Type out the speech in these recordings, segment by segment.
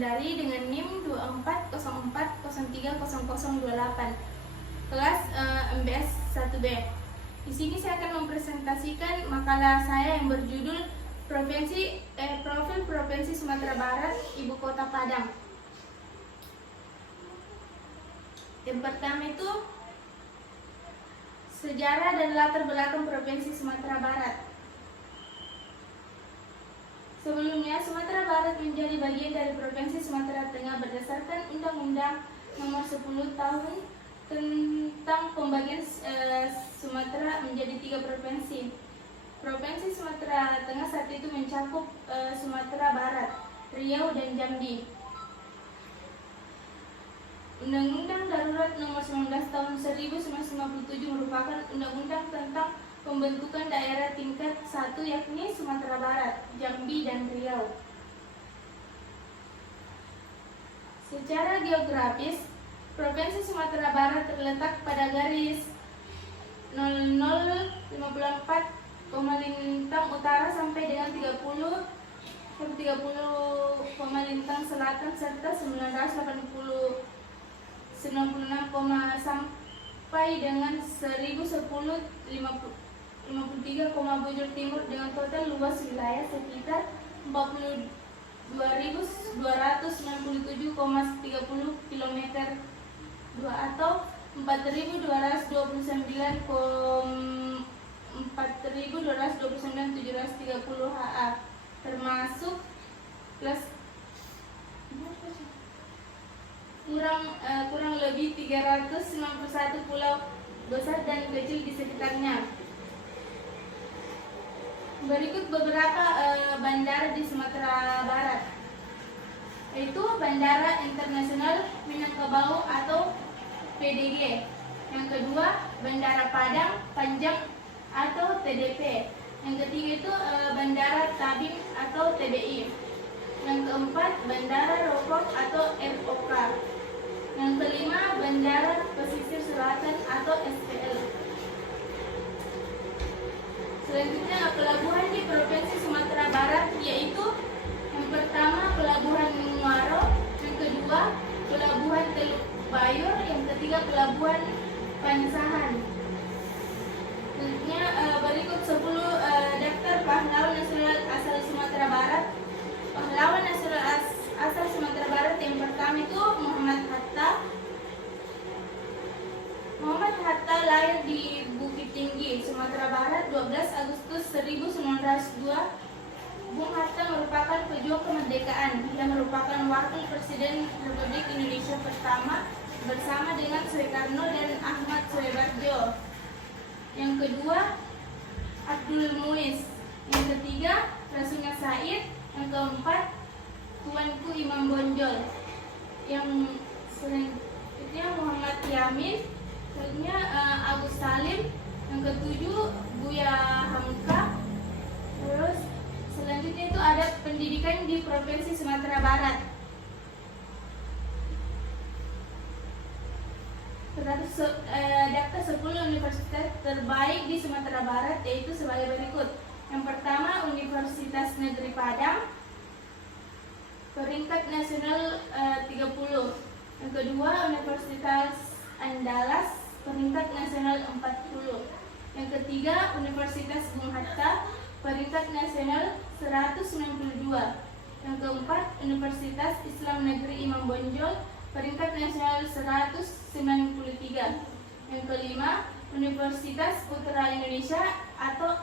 Sekundari dengan NIM 2404030028 kelas MBS 1B. Di sini saya akan mempresentasikan makalah saya yang berjudul Profil Provinsi Sumatera Barat, Ibu Kota Padang. Yang pertama itu sejarah dan latar belakang Provinsi Sumatera Barat. Sebelumnya, Sumatera Barat menjadi bagian dari Provinsi Sumatera Tengah berdasarkan Undang-Undang Nomor 10 Tahun tentang pembagian Sumatera menjadi 3 provinsi. Provinsi Sumatera Tengah saat itu mencakup Sumatera Barat, Riau, dan Jambi. Undang-Undang Darurat Nomor 19 Tahun 1957 merupakan undang-undang tentang pembentukan daerah tingkat 1 yakni Sumatera Barat, Jambi, dan Riau. Secara geografis, Provinsi Sumatera Barat terletak pada garis 0054 lintang utara sampai dengan 30 lintang selatan serta 96, sampai dengan 1053, bujur timur dengan total luas wilayah sekitar 42.297,30 km2 atau 4.229,730 ha, termasuk plus kurang lebih 391 pulau besar dan kecil di sekitarnya. Berikut beberapa bandara di Sumatera Barat, yaitu Bandara Internasional Minangkabau atau PDG. Yang kedua, Bandara Padang Panjang atau TDP. Yang ketiga itu Bandara Tabing atau TBI. Yang keempat, Bandara Rokok atau ROK. Yang kelima, Bandara Pesisir Selatan atau SPL. Selanjutnya, pelabuhan di Provinsi Sumatera Barat yaitu yang pertama Pelabuhan Muaro, yang kedua Pelabuhan Teluk Bayur, yang ketiga Pelabuhan Pansahan. Selanjutnya berikut 10 daftar pahlawan nasional asal Sumatera Barat. Pahlawan nasional asal Sumatera Barat yang pertama itu Muhammad Hatta. Muhammad Hatta lahir di Bukit Tinggi, Sumatera Barat 12 Agustus 1902. Bung Hatta merupakan pejuang kemerdekaan. Ia merupakan wakil Presiden Republik Indonesia pertama bersama dengan Soekarno dan Ahmad Suebarjo. Yang kedua, Abdul Muiz. Yang ketiga, Rasuna Said. Yang keempat, Tuanku Imam Bonjol. Yang selanjutnya Muhammad Yamin. Selanjutnya Agus Salim. Yang ketujuh, Buya Hamka. Terus selanjutnya itu ada pendidikan di Provinsi Sumatera Barat. Daftar 10 universitas terbaik di Sumatera Barat yaitu sebagai berikut. Yang pertama, Universitas Negeri Padang, peringkat nasional 30. Yang kedua, Universitas Andalas, peringkat nasional 40. Yang ketiga, Universitas Bung Hatta, peringkat nasional 192. Yang keempat, Universitas Islam Negeri Imam Bonjol, peringkat nasional 193. Yang kelima, Universitas Putra Indonesia atau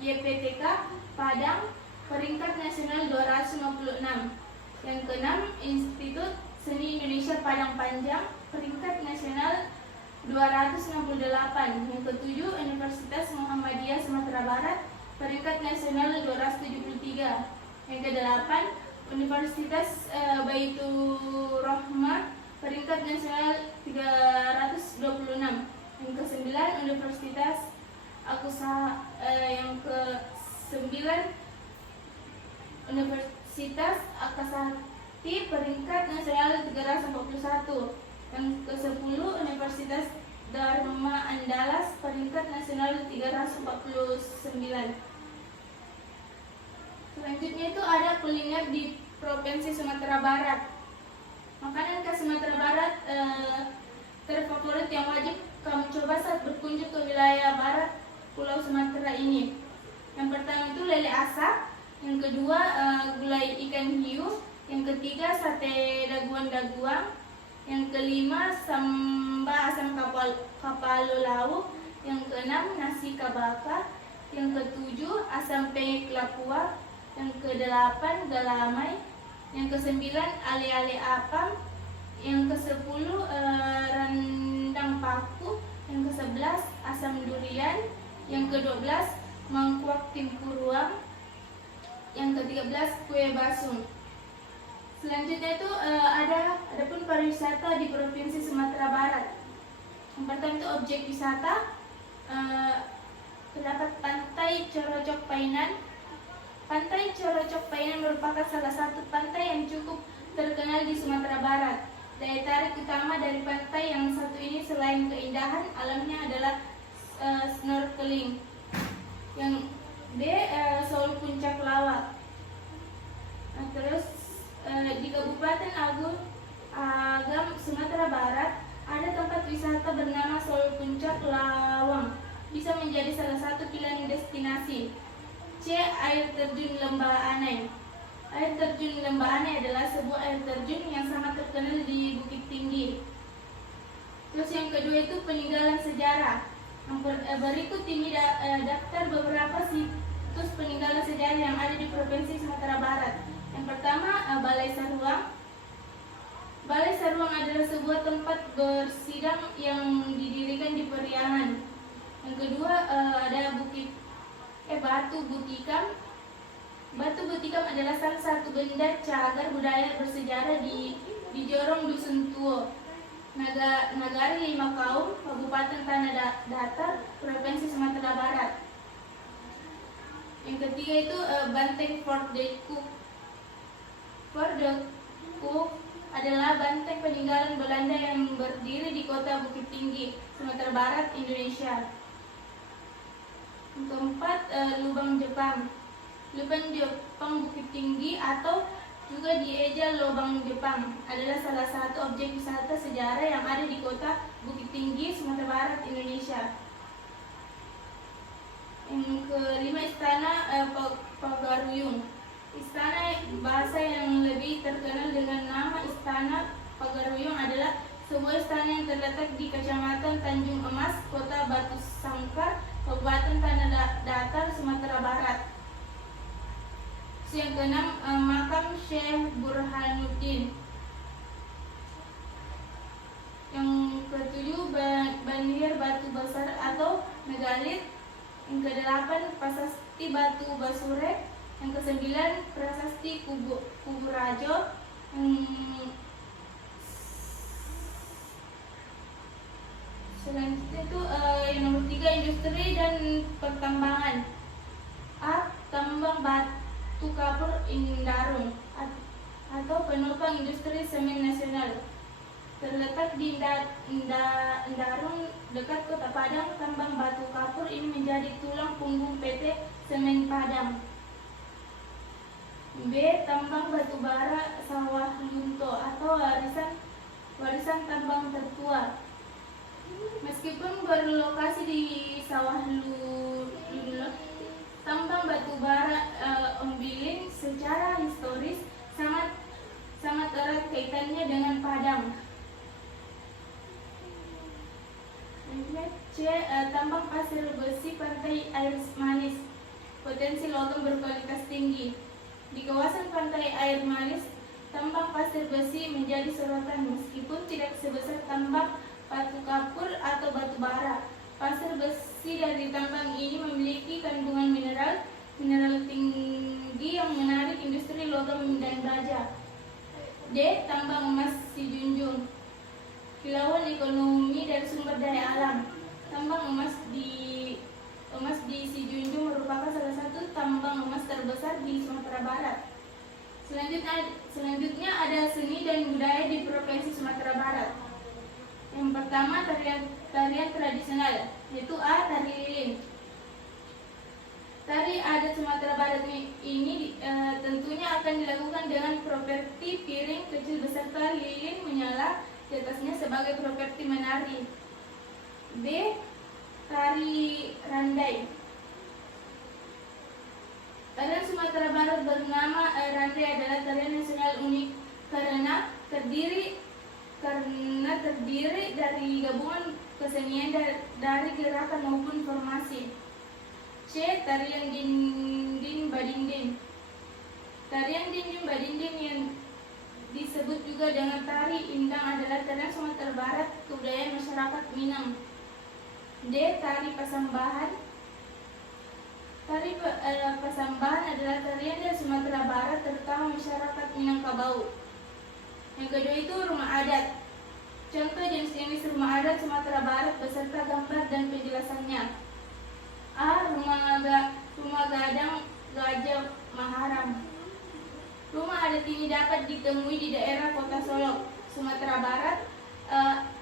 YPTK Padang, peringkat nasional 256. Yang keenam, Institut Seni Indonesia Padang Panjang, peringkat nasional 268. Yang ketujuh, Universitas Muhammadiyah Sumatera Barat, peringkat nasional 273. Yang kedelapan, Universitas Baitur Rahmah, peringkat nasional 326. Yang kesembilan, Universitas yang ke-9, Universitas Akasati, peringkat nasional 341. Yang ke-10, Universitas Dharma Andalas, peringkat nasional 349. Selanjutnya itu ada kuliner di Provinsi Sumatera Barat. Makanan khas Sumatera Barat terfavorit yang wajib kamu coba saat berkunjung ke wilayah barat Pulau Sumatera ini. Yang pertama itu lele asak, yang kedua gulai ikan hiu, yang ketiga sate daguang-daguang, yang kelima samba asam kapalo lauk, yang keenam nasi kabaka, yang ketujuh asam penyet lapua, yang kedelapan galamai, yang kesembilan ale-ale apam, yang kesepuluh rendang paku, yang kesebelas asam durian, yang kedua-belas mangkuak timpuruang, yang ke-13 kue basung. Selanjutnya itu ada pun pariwisata di Provinsi Sumatera Barat. Yang pertama itu objek wisata, terdapat Pantai Corocok Painan. Pantai Corocok Painan merupakan salah satu pantai yang cukup terkenal di Sumatera Barat. Daya tarik utama dari pantai yang satu ini selain keindahan alamnya adalah snorkeling. Yang B, Soul Puncak Lawak. Nah, terus di Kabupaten Agam, Sumatera Barat ada tempat wisata bernama Soul Puncak Lawang. Bisa menjadi salah satu pilihan destinasi. C, air terjun Lembah Anai. Air terjun Lembah Anai adalah sebuah air terjun yang sangat terkenal di Bukit Tinggi. Terus yang kedua itu peninggalan sejarah. Berikut ini daftar beberapa situs peninggalan sejarah yang ada di Provinsi Sumatera Barat. Yang pertama, Balai Saruang. Balai Saruang adalah sebuah tempat bersidang yang didirikan di Periangan. Yang kedua, ada Batu Butikam. Batu Butikam adalah salah satu benda cagar budaya bersejarah di Jorong Dusun Tuo, Nagari Lima Kaum, Kabupaten Tanah Datar, Provinsi Sumatera Barat. Yang ketiga itu Banteng Fort de Cook. Fort de Cook adalah banteng peninggalan Belanda yang berdiri di kota Bukit Tinggi, Sumatera Barat, Indonesia. Yang keempat, Lubang Jepang. Lubang Jepang Bukit Tinggi atau juga dieja Lubang Jepang adalah salah satu objek wisata sejarah yang ada di kota Bukit Tinggi, Sumatera Barat, Indonesia. Yang kelima, Istana Pagaruyung. Istana bahasa yang lebih terkenal dengan nama Istana Pagaruyung adalah sebuah istana yang terletak di Kecamatan Tanjung Emas, Kota Batu Sangkar, Kabupaten Tanah Datar, Sumatera Barat. Yang keenam, makam Syekh Burhanuddin. Yang ketujuh, Banjir Batu Besar atau Megalit. Yang kedelapan, Prasasti Batu Basure. Yang kesembilan, Prasasti Kuburajo. Selanjutnya itu yang nomor 3, industri dan pertambangan. A, tambang batu kapur Indarung atau penopang industri semen nasional. Terletak di Indarung dekat Kota Padang, tambang batu kapur ini menjadi tulang punggung PT Semen Padang. B, tambang batu bara Sawah Lunto atau warisan tambang tertua. Meskipun berlokasi di Sawah Lunto, tambang batu bara Ombilin secara historis sangat erat kaitannya dengan Padang. C, tambang pasir besi Pantai Air Manis, potensi logam berkualitas tinggi. Di kawasan Pantai Air Manis, tambang pasir besi menjadi sorotan meskipun tidak sebesar tambang batu kapur atau batu bara. Pasir besi dari tambang ini memiliki kandungan mineral tinggi yang menarik industri logam dan baja. D, tambang emas Sijunjung. Kilauan ekonomi dan sumber daya alam. Tambang emas di Sijunjung merupakan salah satu tambang emas terbesar di Sumatera Barat. Selanjutnya ada seni dan budaya di Provinsi Sumatera Barat. Yang pertama, tarian tradisional, yaitu A, tari lilin. Tari adat Sumatera Barat ini tentunya akan dilakukan dengan properti piring kecil beserta lilin menyala di atasnya sebagai properti menari. B. Tari randai. Tarian Sumatera Barat bernama randai adalah tarian nasional unik karena terdiri dari gabungan kesenian dari gerakan maupun formasi. C. Tarian dinding badinding. Tarian dinding badinding yang disebut juga dengan tari indang adalah tarian Sumatera Barat kebudayaan masyarakat Minang. D. Tari pasambahan. Tari pasambahan adalah tarian dari Sumatera Barat terutama masyarakat Minangkabau. Yang kedua itu rumah adat. Contoh jenis-jenis rumah adat Sumatera Barat beserta gambar dan penjelasannya. A. Rumah gadang Gajah Maharam. Rumah adat ini dapat ditemui di daerah Kota Solok, Sumatera Barat.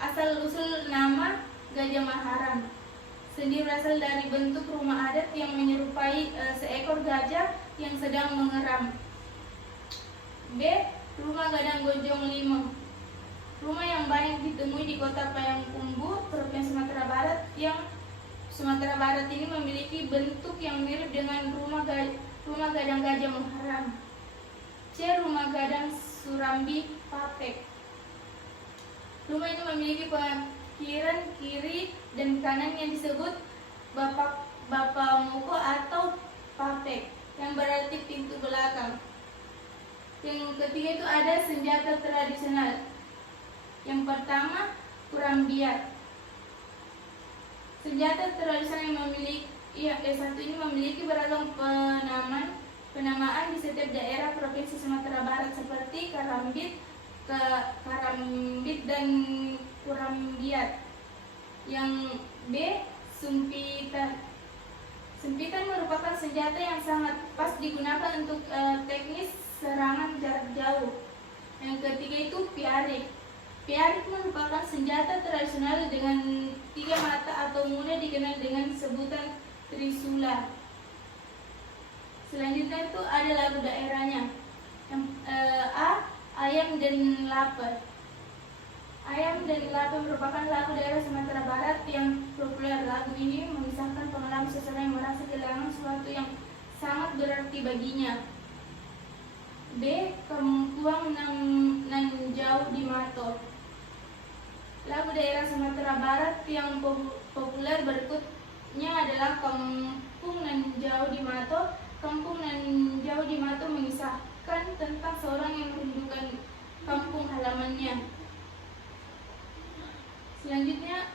Asal-usul nama Gajah Maharam sendiri berasal dari bentuk rumah adat yang menyerupai seekor gajah yang sedang mengeram. B. Rumah gadang Gojong Lima. Rumah yang banyak ditemui di Kota Payakumbuh, Provinsi Sumatera Barat. Yang Sumatera Barat ini memiliki bentuk yang mirip dengan rumah gadang Gajah Maharam. C. Rumah gadang Surambi Papek. Rumah ini memiliki parkiran kiri dan kanan yang disebut Bapak Muko atau Papek, yang berarti pintu belakang. Yang ketiga itu ada senjata tradisional. Yang pertama, kurambiat. Senjata tradisional yang satu ini memiliki beragam penamaan di setiap daerah Provinsi Sumatera Barat seperti karambit dan kurambiat. Yang B. Sumpitan. Sumpitan merupakan senjata yang sangat pas digunakan untuk teknis serangan jarak jauh. Yang ketiga itu piarik. Piarik merupakan senjata tradisional dengan 3 mata atau mudah dikenal dengan sebutan trisula. Selanjutnya itu ada lagu daerahnya. Yang A. Ayam dan Lapar. Ayam dan Lapar merupakan lagu daerah Sumatera Barat yang populer. Lagu ini mengisahkan pengalaman seseorang yang merasa kehilangan sesuatu yang sangat berarti baginya. B. Kampuang nan jauh di Mato. Lagu daerah Sumatera Barat yang populer berikutnya adalah Kampung nan jauh di Mato. Kampung nan jauh di Mato mengisahkan tentang seorang yang merindukan kampung halamannya. Selanjutnya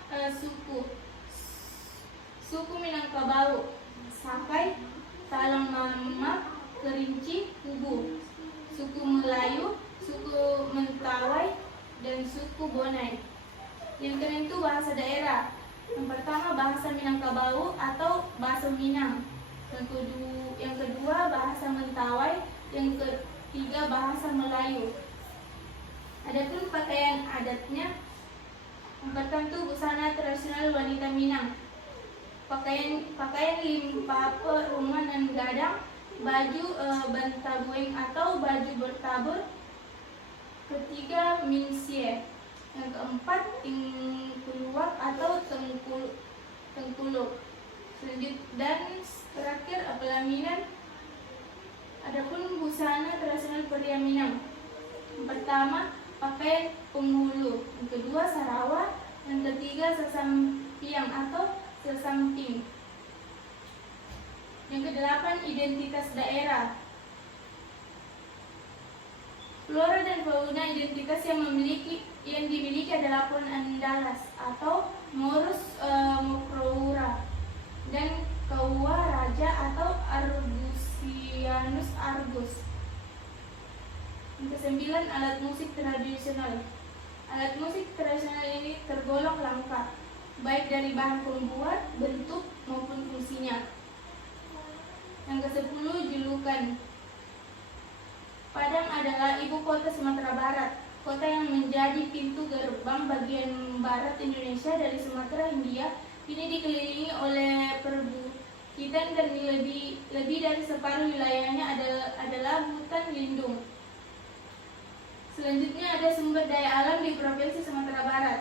suku Minangkabau, Sakai, Talang Mamak, Kerinci, Kubu. Suku Melayu, suku Mentawai, dan suku Bonai. Yang keenam itu bahasa daerah. Yang pertama bahasa Minangkabau atau bahasa Minang. Yang kedua bahasa Mentawai. Yang ketiga bahasa Melayu. Adapun pakaian adatnya, yang pertama itu busana tradisional wanita Minang. Pakaian limpape rumah dan gadang, baju bantabueng atau baju bertabur. Ketiga minsie. Yang keempat tingkuluak atau tengkuluk. Dan terakhir pelaminan. Adapun busana tradisional pria Minang. Yang pertama pakaian penghulu, yang kedua sarawa, yang ketiga sesampiang atau sesamping. Yang kedelapan identitas daerah. Flora dan fauna identitas yang dimiliki adalah pohon andalas atau Morus mocroura dan Kaua raja atau Argusianus argus. Yang kesembilan alat musik tradisional. Alat musik tradisional ini tergolong langka, baik dari bahan pembuat, bentuk maupun fungsinya. Yang kesepuluh julukan. Padang adalah ibu kota Sumatera Barat, kota yang menjadi pintu gerbang bagian barat Indonesia dari Sumatera Hindia. Ini dikelilingi oleh perbukitan dan lebih dari separuh wilayahnya adalah hutan lindung. Selanjutnya ada sumber daya alam di Provinsi Sumatera Barat.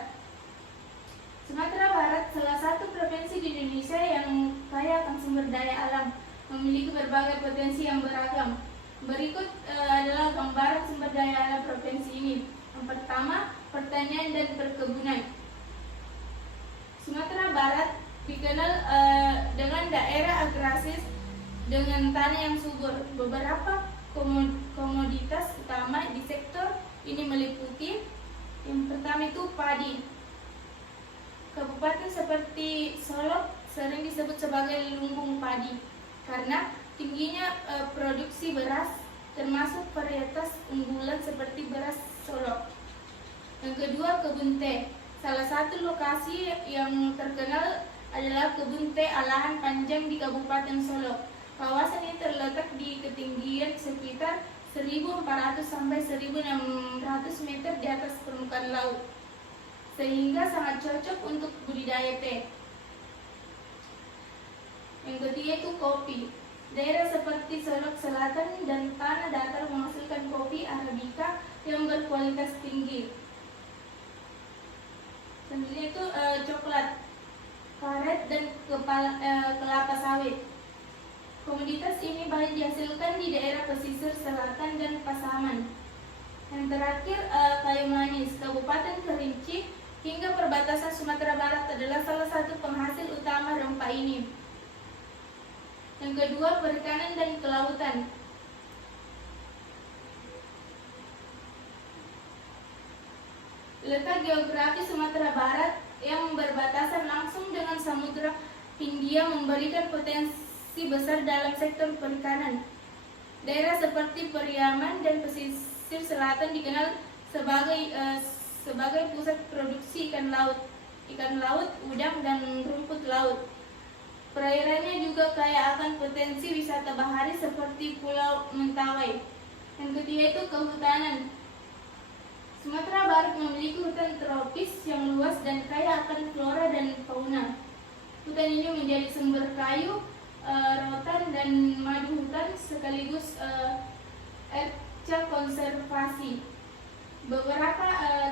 Sumatera Barat salah satu provinsi di Indonesia yang kaya akan sumber daya alam, memiliki berbagai potensi yang beragam. Berikut adalah gambaran sumber daya alam provinsi ini. Yang pertama, pertanian dan perkebunan. Sumatera Barat dikenal dengan daerah agraris dengan tanah yang subur. Beberapa komoditas utama di sektor ini meliputi yang pertama itu padi. Kabupaten seperti Solok sering disebut sebagai lumbung padi karena tingginya produksi beras, termasuk varietas unggulan seperti beras Solok. Yang kedua, kebun teh. Salah satu lokasi yang terkenal adalah kebun teh Alahan Panjang di Kabupaten Solok. Kawasan ini terletak di ketinggian sekitar 1.400 sampai 1.600 meter di atas permukaan laut, sehingga sangat cocok untuk budidaya teh. Yang ketiga itu kopi. Daerah seperti Solok Selatan dan tanah datar menghasilkan kopi Arabica yang berkualitas tinggi. Selanjutnya itu coklat, karet, dan kelapa sawit. Komoditas ini banyak dihasilkan di daerah pesisir selatan dan Pasaman. Yang terakhir, kayu manis. Kabupaten Kerinci hingga perbatasan Sumatera Barat adalah salah satu penghasil utama rempah ini. Yang kedua, perikanan dan kelautan. Letak geografis Sumatera Barat yang berbatasan langsung dengan Samudra Hindia memberikan potensi besar dalam sektor perikanan. Daerah seperti Periaman dan pesisir selatan dikenal sebagai pusat produksi ikan laut, udang, dan rumput laut. Perairannya juga kaya akan potensi wisata bahari seperti Pulau Mentawai. Yang ketiga itu kehutanan. Sumatera Barat memiliki hutan tropis yang luas dan kaya akan flora dan fauna. Hutan ini menjadi sumber kayu, rotan, dan madu hutan sekaligus area konservasi. Beberapa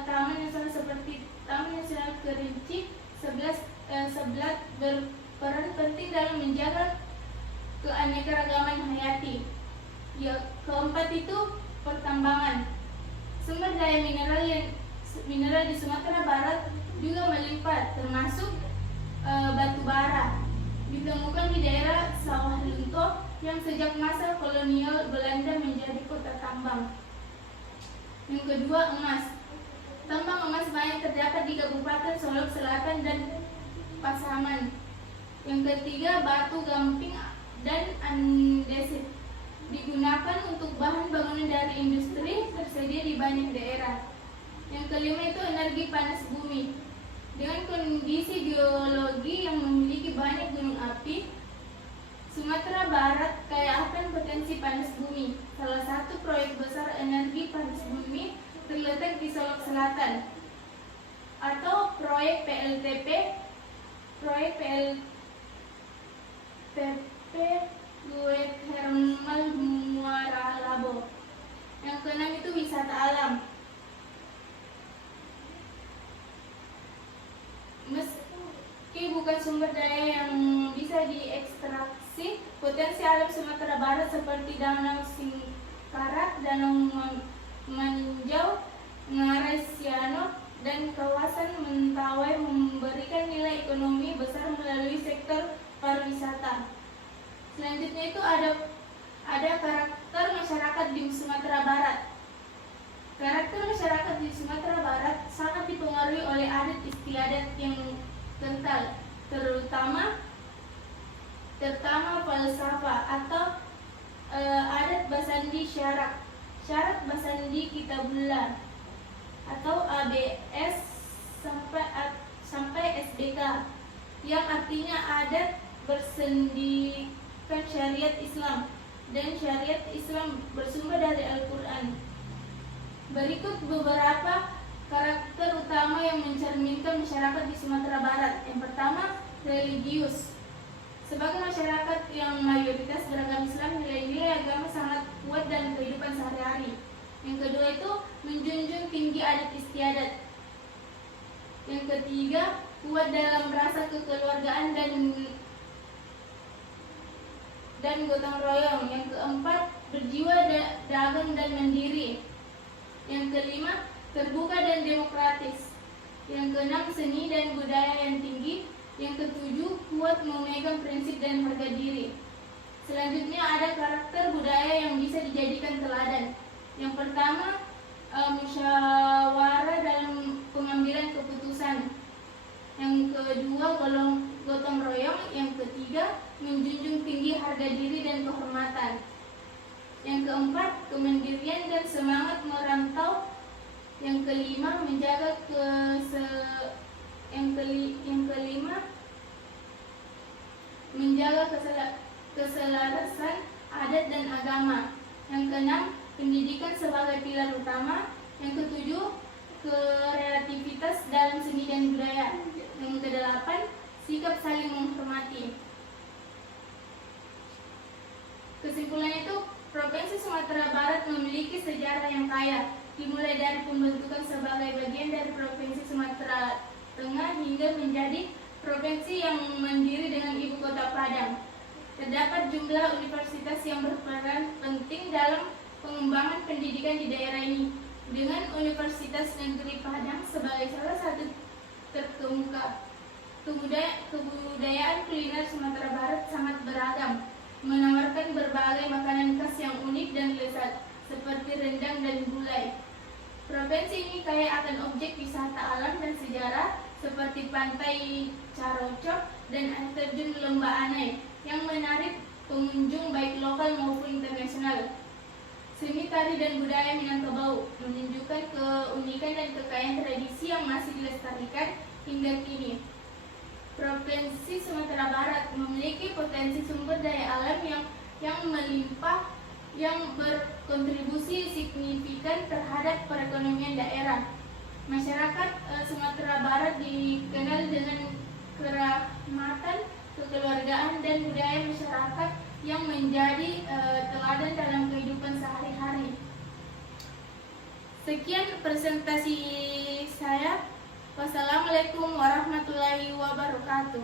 taman nasional seperti Taman Nasional Kerinci Sebelat berperan penting dalam menjaga keanekaragaman hayati. Ya, keempat itu pertambangan. Sumber daya mineral di Sumatera Barat juga melimpah, termasuk batu bara. Ditemukan di daerah Sawah Lunto yang sejak masa kolonial Belanda menjadi kota tambang. Yang kedua, emas. Tambang emas banyak terdapat di Kabupaten Solok Selatan dan Pasaman. Yang ketiga, batu gamping dan andesit digunakan untuk bahan bangunan dari industri tersedia di banyak daerah. Yang kelima itu energi panas bumi. Dengan kondisi geologi yang memiliki banyak gunung api, Sumatera Barat kaya akan potensi panas bumi. Salah satu proyek besar energi panas bumi terletak di Solok Selatan, atau proyek PLTP, proyek PLTP Geothermal Muara Labo. Yang keenam itu wisata alam. Meski bukan sumber daya yang bisa diekstraksi, potensi alam Sumatera Barat seperti Danau Singkarak, Danau Maninjau, Ngarai Siano, dan kawasan Mentawai memberikan nilai ekonomi besar melalui sektor pariwisata. Selanjutnya itu ada karakter masyarakat di Sumatera Barat. Karakter masyarakat di Sumatera Barat sangat dipengaruhi oleh adat istiadat yang kental, terutama falsafah atau adat Basandi Syarak, Syarat Basandi Kitabullah atau ABS sampai SBK, yang artinya adat bersendikan syariat Islam, dan syariat Islam bersumber dari Al-Quran. Berikut beberapa karakter utama yang mencerminkan masyarakat di Sumatera Barat. Yang pertama, religius. Sebagai masyarakat yang mayoritas beragama Islam, nilai-nilai agama sangat kuat dalam kehidupan sehari-hari. Yang kedua itu menjunjung tinggi adat istiadat. Yang ketiga, kuat dalam rasa kekeluargaan dan gotong royong. Yang keempat, berjiwa dagang dan mandiri. Yang kelima, terbuka dan demokratis. Yang keenam, seni dan budaya yang tinggi. Yang ketujuh, kuat memegang prinsip dan harga diri. Selanjutnya ada karakter budaya yang bisa dijadikan teladan. Yang pertama, musyawarah dalam pengambilan keputusan. Yang kedua, gotong royong. Yang ketiga, menjunjung tinggi harga diri dan kehormatan. Yang keempat, kemandirian dan semangat merantau. Yang kelima, menjaga keselarasan adat dan agama. Yang keenam, pendidikan sebagai pilar utama. Yang ketujuh, kreativitas dalam seni dan budaya. Yang kedelapan, sikap saling menghormati. Kesimpulannya itu, Provinsi Sumatera Barat memiliki sejarah yang kaya, dimulai dari pembentukan sebagai bagian dari Provinsi Sumatera Tengah hingga menjadi provinsi yang mandiri dengan ibu kota Padang. Terdapat jumlah universitas yang berperan penting dalam pengembangan pendidikan di daerah ini, dengan Universitas Negeri Padang sebagai salah satu terkemuka. Kebudayaan kuliner Sumatera Barat sangat beragam, menawarkan berbagai makanan khas yang unik dan lezat, seperti rendang dan gulai. Provinsi ini kaya akan objek wisata alam dan sejarah, seperti Pantai Carocok dan air terjun Lembah Anai, yang menarik pengunjung baik lokal maupun internasional. Seni tari dan budaya Minangkabau menunjukkan keunikan dan kekayaan tradisi yang masih dilestarikan hingga kini. Provinsi Sumatera Barat memiliki potensi sumber daya alam yang melimpah, yang berkontribusi signifikan terhadap perekonomian daerah. Masyarakat Sumatera Barat dikenal dengan kerahmatan, kekeluargaan, dan budaya masyarakat yang menjadi teladan dalam kehidupan sehari-hari. Sekian presentasi saya. Wassalamualaikum warahmatullahi wabarakatuh.